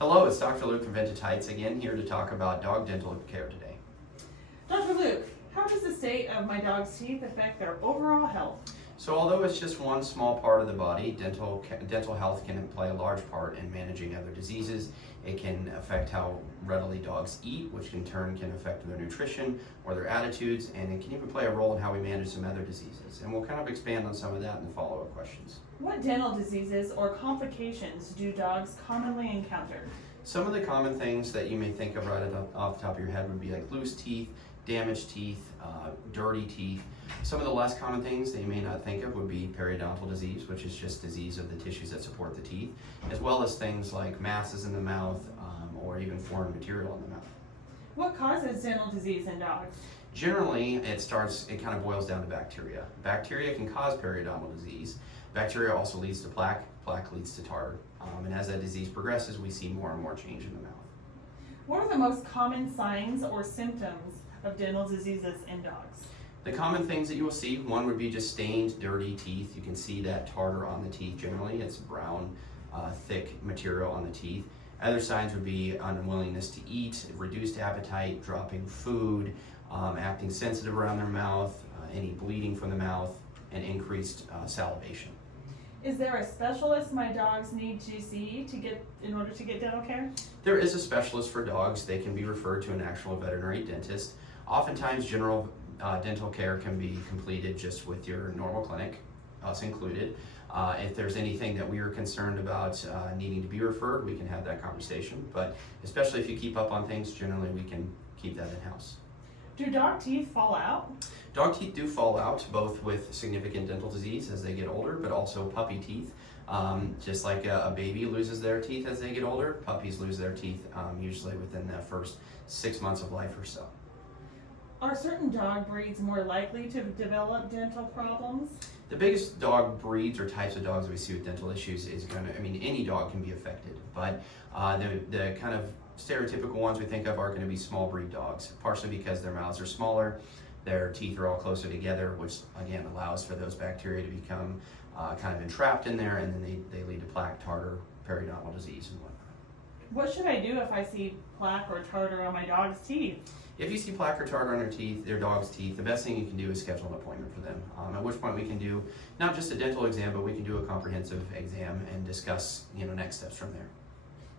Hello, it's Dr. Luke from Vintage Heights again, here to talk about dog dental care today. Dr. Luke, how does the state of my dog's teeth affect their overall health? So although it's just one small part of the body, dental health can play a large part in managing other diseases. It can affect how readily dogs eat, which in turn can affect their nutrition or their attitudes, and it can even play a role in how we manage some other diseases. And we'll kind of expand on some of that in the follow-up questions. What dental diseases or complications do dogs commonly encounter? Some of the common things that you may think of right off the top of your head would be like loose teeth, damaged teeth, dirty teeth. Some of the less common things that you may not think of would be periodontal disease, which is just disease of the tissues that support the teeth, as well as things like masses in the mouth or even foreign material in the mouth. What causes dental disease in dogs? Generally, it kind of boils down to bacteria. Bacteria can cause periodontal disease. Bacteria also leads to plaque. Plaque leads to tartar. And as that disease progresses, we see more and more change in the mouth. What are the most common signs or symptoms of dental diseases in dogs? The common things that you will see, one would be just stained, dirty teeth. You can see that tartar on the teeth generally. It's brown, thick material on the teeth. Other signs would be unwillingness to eat, reduced appetite, dropping food, acting sensitive around their mouth, any bleeding from the mouth, and increased salivation. Is there a specialist my dogs need to see in order to get dental care? There is a specialist for dogs. They can be referred to an actual veterinary dentist. Oftentimes, general dental care can be completed just with your normal clinic, us included. If there's anything that we are concerned about needing to be referred, we can have that conversation. But especially if you keep up on things, generally we can keep that in-house. Do dog teeth fall out? Dog teeth do fall out, both with significant dental disease as they get older, but also puppy teeth. Just like a baby loses their teeth as they get older, puppies lose their teeth usually within the first 6 months of life or so. Are certain dog breeds more likely to develop dental problems? The biggest dog breeds or types of dogs that we see with dental issues is any dog can be affected, but the kind of stereotypical ones we think of are going to be small breed dogs, partially because their mouths are smaller, their teeth are all closer together, which again allows for those bacteria to become kind of entrapped in there, and then they lead to plaque, tartar, periodontal disease, and whatnot. What should I do if I see plaque or tartar on my dog's teeth? If you see plaque or tartar on their dog's teeth, the best thing you can do is schedule an appointment for them. At which point we can do not just a dental exam, but we can do a comprehensive exam and discuss next steps from there.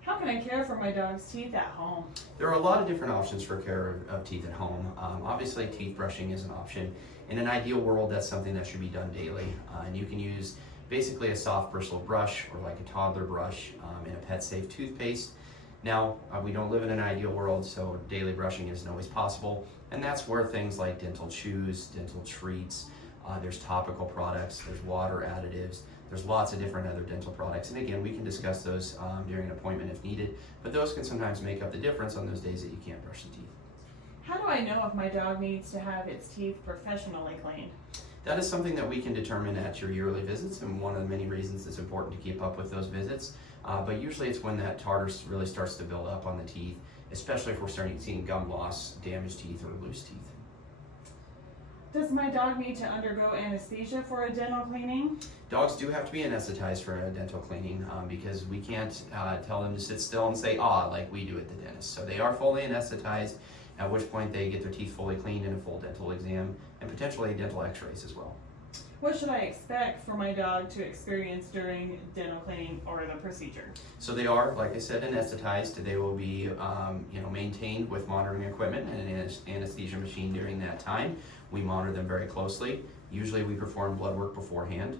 How can I care for my dog's teeth at home? There are a lot of different options for care of teeth at home. Obviously, teeth brushing is an option. In an ideal world, that's something that should be done daily. And you can use basically a soft bristle brush or like a toddler brush in a pet-safe toothpaste. Now, we don't live in an ideal world, so daily brushing isn't always possible. And that's where things like dental chews, dental treats, there's topical products, there's water additives, there's lots of different other dental products. And again, we can discuss those during an appointment if needed, but those can sometimes make up the difference on those days that you can't brush the teeth. How do I know if my dog needs to have its teeth professionally cleaned? That is something that we can determine at your yearly visits, and one of the many reasons it's important to keep up with those visits. But usually it's when that tartar really starts to build up on the teeth, especially if we're starting seeing gum loss, damaged teeth, or loose teeth. Does my dog need to undergo anesthesia for a dental cleaning? Dogs do have to be anesthetized for a dental cleaning because we can't tell them to sit still and say ah like we do at the dentist. So they are fully anesthetized, at which point they get their teeth fully cleaned in a full dental exam and potentially dental x-rays as well. What should I expect for my dog to experience during dental cleaning or the procedure? So they are, like I said, anesthetized. They will be maintained with monitoring equipment and an anesthesia machine during that time. We monitor them very closely. Usually we perform blood work beforehand.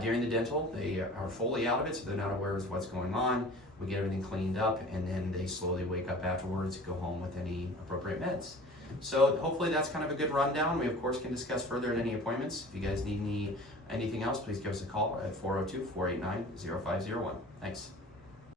During the dental, they are fully out of it, so they're not aware of what's going on. We get everything cleaned up, and then they slowly wake up afterwards, go home with any appropriate meds. So hopefully that's kind of a good rundown. We of course can discuss further at any appointments. If you guys need anything else, please give us a call at 402-489-0501. Thanks.